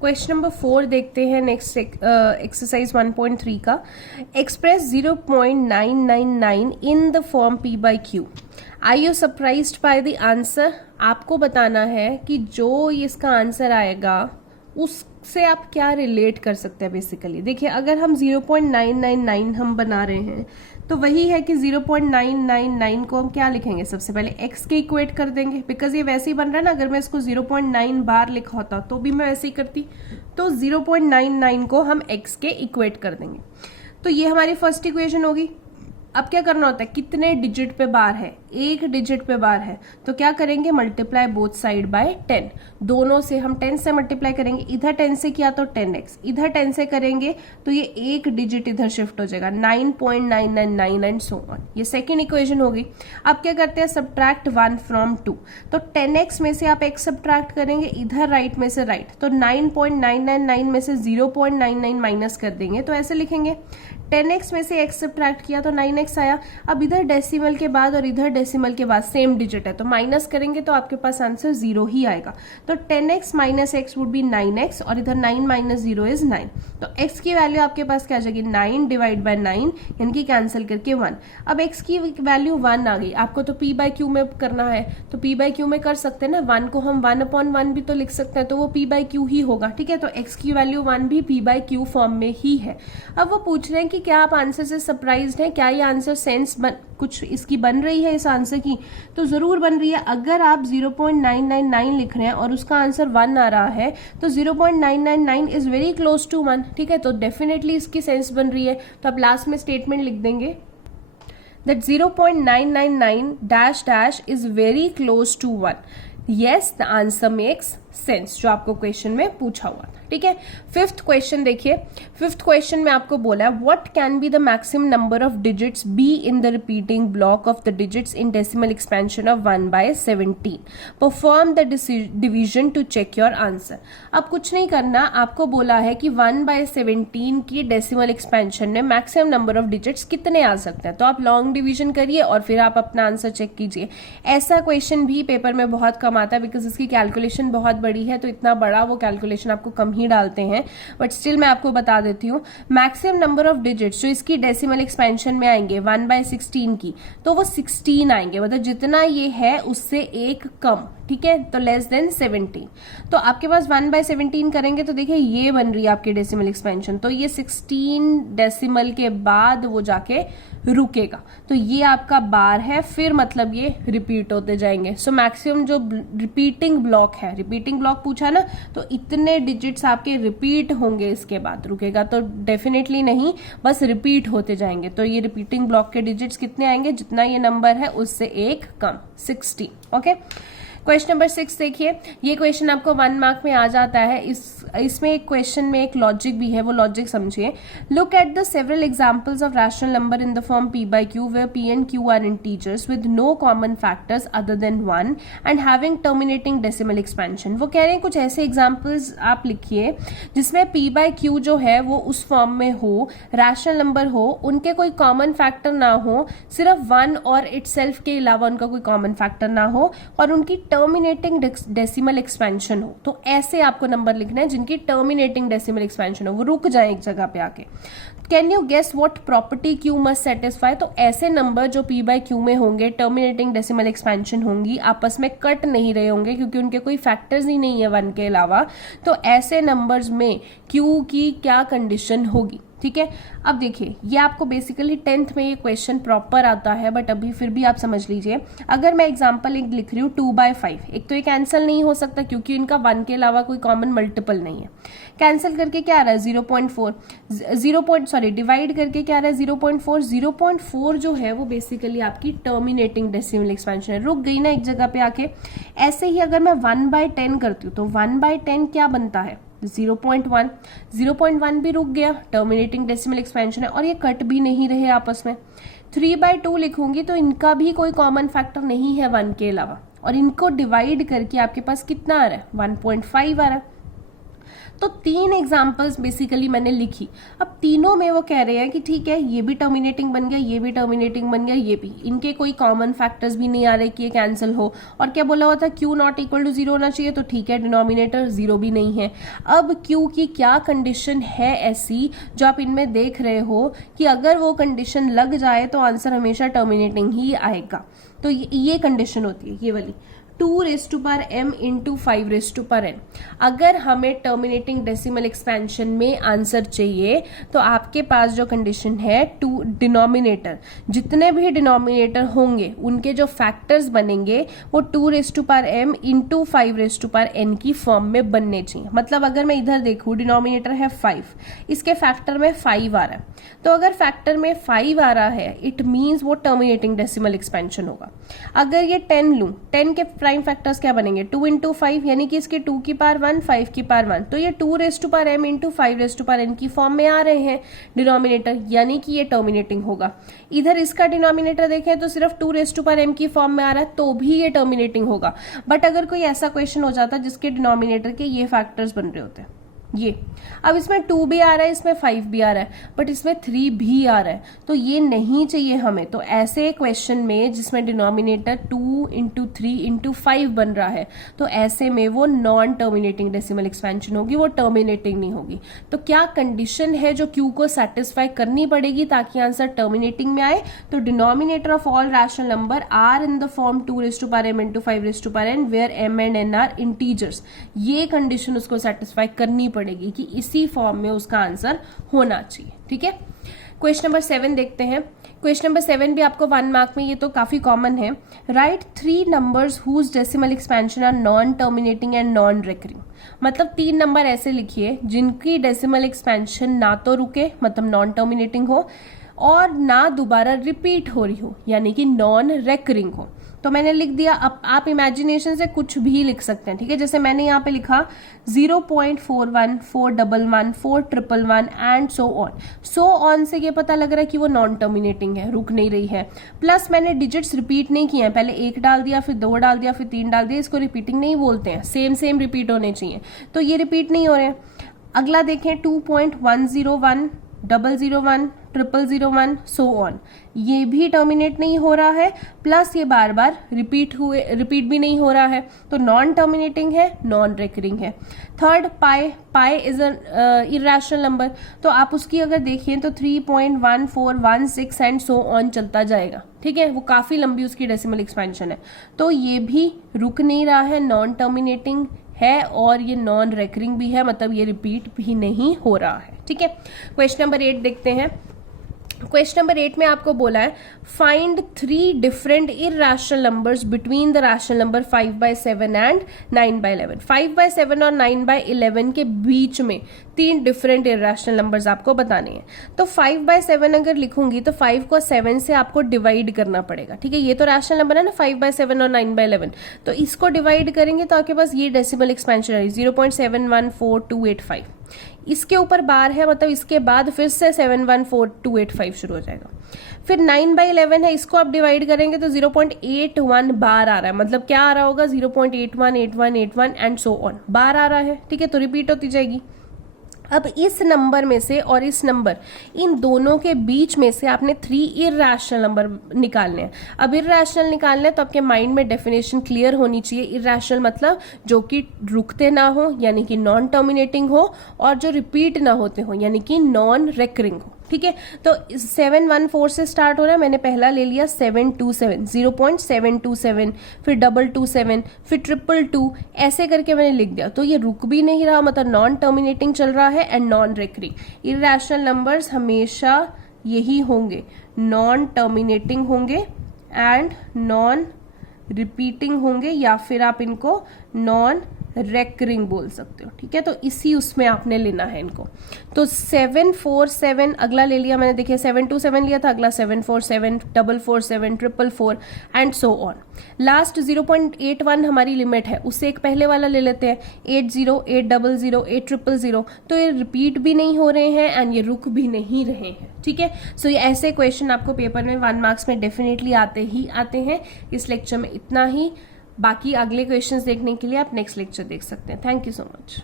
Question number 4 देखते हैं next exercise 1.3 का। Express 0.999 in the form P by Q। Are you surprised by the answer? आपको बताना है कि जो इसका आंसर आएगा उससे आप क्या रिलेट कर सकते हैं। बेसिकली देखिए, अगर हम 0.999 हम बना रहे हैं तो वही है कि 0.999 को हम क्या लिखेंगे, सबसे पहले x के इक्वेट कर देंगे, बिकॉज ये वैसे ही बन रहा है ना। अगर मैं इसको 0.9 बार लिखा होता तो भी मैं वैसे ही करती, तो 0.99 को हम x के इक्वेट कर देंगे। तो ये हमारी फर्स्ट इक्वेशन होगी। अब क्या करना होता है, कितने डिजिट पे बार है, एक डिजिट पे बार है, तो क्या करेंगे, मल्टीप्लाई बोथ साइड बाय 10। दोनों से हम 10 से मल्टीप्लाई करेंगे, इधर 10 से किया तो 10x, इधर 10 से करेंगे तो ये एक डिजिट इधर शिफ्ट हो जाएगा 9.999 एंड सो ऑन। ये सेकेंड इक्वेशन होगी। अब क्या करते हैं, सब्ट्रैक्ट 1 फ्रॉम 2। तो 10x में से आप x सब्ट्रैक्ट करेंगे, इधर राइट में से राइट, तो 9.999 में से 0.99 माइनस कर देंगे, तो ऐसे लिखेंगे 10x में से x सब्ट्रैक्ट किया तो 9x आया। अब इधर डेसिमल के बाद और इधर डेसिमल के बाद सेम डिजिट है, तो माइनस करेंगे तो आपके पास आंसर 0 ही आएगा। तो 10x minus x would be 9x और इधर 9 माइनस 0 इज 9। तो x की वैल्यू आपके पास क्या आ जाएगी, 9 डिवाइड बाय 9, यानी कि कैंसिल करके 1। अब x की वैल्यू 1 आ गई। आपको तो p बाय क्यू में करना है तो p बाय क्यू में कर सकते हैं ना। 1 को हम 1/1 भी तो लिख सकते हैं, तो वो p बाय क्यू ही होगा। ठीक है, तो x की वैल्यू 1 भी p बाय क्यू फॉर्म में ही है। अब वो पूछ रहे हैं कि क्या आप आंसर से सरप्राइज्ड हैं, क्या ये आंसर सेंस कुछ इसकी बन रही है इस आंसर की? तो जरूर बन रही है। अगर आप 0.999 लिख रहे हैं और उसका आंसर 1 आ रहा है तो 0.999 इज वेरी क्लोज टू 1। ठीक है, तो डेफिनेटली इसकी सेंस बन रही है। तो आप लास्ट में स्टेटमेंट लिख देंगे that 0.999 dash dash is very close to 1. Yes, the answer makes sense, जो आपको क्वेश्चन में पूछा हुआ था। ठीक है, फिफ्थ क्वेश्चन देखिए। फिफ्थ क्वेश्चन में आपको बोला है what can be the maximum number of digits be in the repeating block of the digits in decimal expansion of 1/17। Perform the division to check your answer. अब कुछ नहीं करना, आपको बोला है कि 1/17 की डेसिमल एक्सपेंशन में मैक्सिमम नंबर ऑफ डिजिट्स कितने आ सकते हैं। तो आप लॉन्ग डिवीजन करिए और फिर आप अपना आंसर चेक कीजिए। ऐसा क्वेश्चन भी पेपर में बहुत कम आता है, बिकॉज इसकी कैलकुलेशन बहुत बड़ी है, तो इतना बड़ा वो कैलकुलेशन आपको कम ही डालते हैं। बट स्टिल मैं आपको बता देती हूँ, मैक्सिमम नंबर ऑफ डिजिट्स जो इसकी डेसिमल एक्सपेंशन में आएंगे 1/16 की, तो वो 16 आएंगे, मतलब जितना ये है उससे एक कम। ठीक है, तो लेस देन 17। तो आपके पास 1/17 करेंगे तो देखिए ये बन रही है आपकी डेसिमल एक्सपेंशन, तो ये 16 डेसिमल के बाद वो जाके रुकेगा, तो ये आपका बार है, फिर मतलब ये रिपीट होते जाएंगे। सो मैक्सिमम जो रिपीटिंग ब्लॉक है, रिपीटिंग ब्लॉक पूछा ना, तो इतने डिजिट्स आपके रिपीट होंगे, इसके बाद रुकेगा तो डेफिनेटली नहीं, बस रिपीट होते जाएंगे। तो ये रिपीटिंग ब्लॉक के डिजिट्स कितने आएंगे, जितना ये नंबर है उससे एक कम, 16। ओके, क्वेश्चन नंबर 6 देखिए। ये क्वेश्चन आपको 1 मार्क में आ जाता है। इसमें एक क्वेश्चन में एक लॉजिक भी है, वो लॉजिक समझिए। Look at the several examples of rational number in the form p by q where p and q are integers with no common factors other than 1 and having terminating decimal expansion। वो कह रहे हैं कुछ ऐसे examples आप लिखिए जिसमें p by q जो है वो उस फॉर्म में हो, रैशनल नंबर हो, उनके कोई कॉमन फैक्टर ना हो, सिर्फ 1 और इटसेल्फ के अलावा उनका कोई कॉमन फैक्टर ना हो, और उनकी टर्मिनेटिंग डेसिमल एक्सपेंशन हो। तो ऐसे आपको नंबर लिखना है जिनकी टर्मिनेटिंग डेसिमल एक्सपेंशन हो, वो रुक जाए एक जगह पे आके। Can you guess what property q must satisfy? तो ऐसे नंबर जो p by q में होंगे, टर्मिनेटिंग डेसिमल एक्सपेंशन होंगी, आपस में कट नहीं रहे होंगे क्योंकि उनके कोई फैक्टर्स ही नहीं है 1 के अलावा, तो ऐसे नंबर्स में q की क्या कंडीशन होगी? ठीक है, अब देखिए ये आपको बेसिकली 10th में ये क्वेश्चन प्रॉपर आता है, बट अभी फिर भी आप समझ लीजिए। अगर मैं एग्जांपल एक लिख रही हूँ 2/5, एक तो ये कैंसिल नहीं हो सकता क्योंकि इनका 1 के अलावा कोई कॉमन मल्टीपल नहीं है। कैंसिल करके क्या आ रहा है 0.4, डिवाइड करके क्या आ रहा है 0.4। 0.4 जो है वो बेसिकली आपकी टर्मिनेटिंग डेसिमल एक्सपेंशन है, रुक गई ना एक जगह पे आके। ऐसे ही अगर मैं 1/10 करती हूँ तो 1/10 क्या बनता है 0.1। 0.1 भी रुक गया, टर्मिनेटिंग डेसिमल एक्सपेंशन है, और ये कट भी नहीं रहे आपस में। 3/2 लिखूंगी तो इनका भी कोई कॉमन फैक्टर नहीं है 1 के अलावा, और इनको डिवाइड करके आपके पास कितना आ रहा है 1.5 आ रहा है। तो 3 एग्जाम्पल्स बेसिकली मैंने लिखी। अब तीनों में वो कह रहे हैं कि ठीक है ये भी टर्मिनेटिंग बन गया, ये भी टर्मिनेटिंग बन गया, ये भी, इनके कोई कॉमन फैक्टर्स भी नहीं आ रहे कि ये कैंसिल हो। और क्या बोला हुआ था, Q नॉट इक्वल टू 0 होना चाहिए, तो ठीक है डिनोमिनेटर 0 भी नहीं है। अब Q की क्या कंडीशन है ऐसी जो आप इनमें देख रहे हो कि अगर वो कंडीशन लग जाए तो आंसर हमेशा टर्मिनेटिंग ही आएगा। तो ये कंडीशन होती है ये वाली, 2m इंटू 5n। अगर हमें टर्मिनेटिंग डेसिमल एक्सपेंशन में आंसर चाहिए तो आपके पास जो कंडीशन है, डिनोमिनेटर, जितने भी डिनोमिनेटर होंगे उनके जो फैक्टर्स बनेंगे वो 2m इंटू 5n की फॉर्म में बनने चाहिए। मतलब अगर मैं इधर देखूं, डिनोमिनेटर है 5, इसके फैक्टर में 5 आ रहा है, तो अगर फैक्टर में 5 आ रहा है इट मीन्स वो टर्मिनेटिंग डेसिमल एक्सपेंशन होगा। अगर ये 10 लूं, 10 के प्राइम फैक्टर्स क्या बनेंगे, 2 इंटू 5, यानी कि इसके 2 की पावर 1, 5 की पावर 1, तो ये 2m इंटू 5n की फॉर्म में आ रहे हैं डिनोमिनेटर, यानी कि ये टर्मिनेटिंग होगा। इधर इसका डिनोमिनेटर देखें तो सिर्फ 2m की फॉर्म में आ रहा है, तो भी ये टर्मिनेटिंग होगा। बट अगर कोई ऐसा क्वेश्चन हो जाता जिसके डिनोमिनेटर के ये फैक्टर्स बन रहे होते हैं, ये, अब इसमें 2 भी आ रहा है, इसमें 5 भी आ रहा है, बट इसमें 3 भी आ रहा है, तो ये नहीं चाहिए हमें। तो ऐसे क्वेश्चन में जिसमें डिनोमिनेटर 2 इंटू 3 इंटू 5 बन रहा है, तो ऐसे में वो नॉन टर्मिनेटिंग डेसिमल एक्सपेंशन होगी, वो टर्मिनेटिंग नहीं होगी। तो क्या कंडीशन है जो Q को सेटिस्फाई करनी पड़ेगी ताकि आंसर टर्मिनेटिंग में आए, तो denominator of all rational number are in the form 2m into 5n where m and n are integers, ये कंडीशन उसको सेटिस्फाई करनी पड़ेगी कि इसी फॉर्म में उसका आंसर होना चाहिए। ठीक है, क्वेश्चन नंबर 7 देखते हैं। क्वेश्चन नंबर 7 भी आपको 1 मार्क में, ये तो काफी कॉमन है। Write 3 numbers whose decimal expansion are non terminating and non recurring. मतलब 3 नंबर ऐसे लिखिए जिनकी डेसिमल एक्सपेंशन ना तो रुके, मतलब नॉन टर्मिनेटिंग हो, और ना दोबारा रिपीट हो रही हो, यानी कि नॉन रेकरिंग हो। तो मैंने लिख दिया। अब आप इमेजिनेशन से कुछ भी लिख सकते हैं, ठीक है। जैसे मैंने यहाँ पे लिखा 0.41, 411, 4111 एंड सो ऑन से ये पता लग रहा है कि वो नॉन टर्मिनेटिंग है, रुक नहीं रही है। प्लस मैंने डिजिट्स रिपीट नहीं किए हैं, पहले 1 डाल दिया, फिर 2 डाल दिया, फिर 3 डाल दिया। इसको रिपीटिंग नहीं बोलते हैं, सेम रिपीट होने चाहिए, तो ये रिपीट नहीं हो रहे हैं। अगला देखें 2.101, 001, 0001 सो ऑन, ये भी टर्मिनेट नहीं हो रहा है, प्लस ये बार बार रिपीट भी नहीं हो रहा है, तो नॉन टर्मिनेटिंग है, नॉन रिकरिंग है। Third pi is irrational number, तो आप उसकी अगर देखिए तो 3.1416 एंड सो ऑन चलता जाएगा, ठीक है। वो काफी लंबी उसकी डेसिमल एक्सपेंशन है, तो ये भी रुक नहीं रहा है, नॉन टर्मिनेटिंग है, और ये नॉन रेकरिंग भी है, मतलब ये रिपीट भी नहीं हो रहा है, ठीक है। क्वेश्चन नंबर 8 देखते हैं। क्वेश्चन नंबर 8 में आपको बोला है find 3 different irrational numbers between the rational number 5/7 and 9/11। 5/7 और 9/11 के बीच में 3 डिफरेंट इरेशनल नंबर्स आपको बताने हैं। तो 5/7 अगर लिखूंगी तो 5 को 7 से आपको डिवाइड करना पड़ेगा, ठीक है। ये तो रैशनल नंबर है ना 5/7 और 9/11, तो इसको डिवाइड करेंगे तो आपके पास ये डेसिमल एक्सपेंशन है 0.714285। इसके ऊपर बार है, मतलब इसके बाद फिर से 714285 शुरू हो जाएगा। फिर 9/11 है, इसको आप डिवाइड करेंगे तो 0.81 बार आ रहा है, मतलब क्या आ रहा होगा 0.818181 एंड सो ऑन, बार आ रहा है, ठीक है। तो रिपीट होती जाएगी। अब इस नंबर में से और इस नंबर, इन दोनों के बीच में से आपने 3 इरेशनल नंबर निकालने हैं। अब इरेशनल निकालने हैं तो आपके माइंड में डेफिनेशन क्लियर होनी चाहिए। इरेशनल मतलब जो कि रुकते ना हो, यानी कि नॉन टर्मिनेटिंग हो, और जो रिपीट ना होते हो, यानी कि नॉन रेकरिंग हो, ठीक है। तो 714 से स्टार्ट हो रहा है, मैंने पहला ले लिया 727, 0.727, फिर 227, फिर 222, ऐसे करके मैंने लिख दिया। तो ये रुक भी नहीं रहा, मतलब नॉन टर्मिनेटिंग चल रहा है and non recurring. Irrational numbers हमेशा यही होंगे, नॉन टर्मिनेटिंग होंगे एंड नॉन रिपीटिंग होंगे, या फिर आप इनको नॉन रेकरिंग बोल सकते हो, ठीक है। तो इसी उसमें आपने लेना है इनको। तो 747 अगला ले लिया मैंने, देखिए 727 लिया था, अगला 747, 447, 444 एंड सो ऑन। लास्ट 0.81 हमारी लिमिट है, उससे एक पहले वाला ले लेते हैं 80, 800, 8000। तो ये रिपीट भी नहीं हो रहे हैं एंड ये रुक भी नहीं रहे हैं, ठीक है। सो ये ऐसे क्वेश्चन आपको पेपर में 1 मार्क्स में डेफिनेटली आते ही आते हैं। इस लेक्चर में इतना ही, बाकी अगले क्वेश्चंस देखने के लिए आप नेक्स्ट लेक्चर देख सकते हैं। Thank you so much.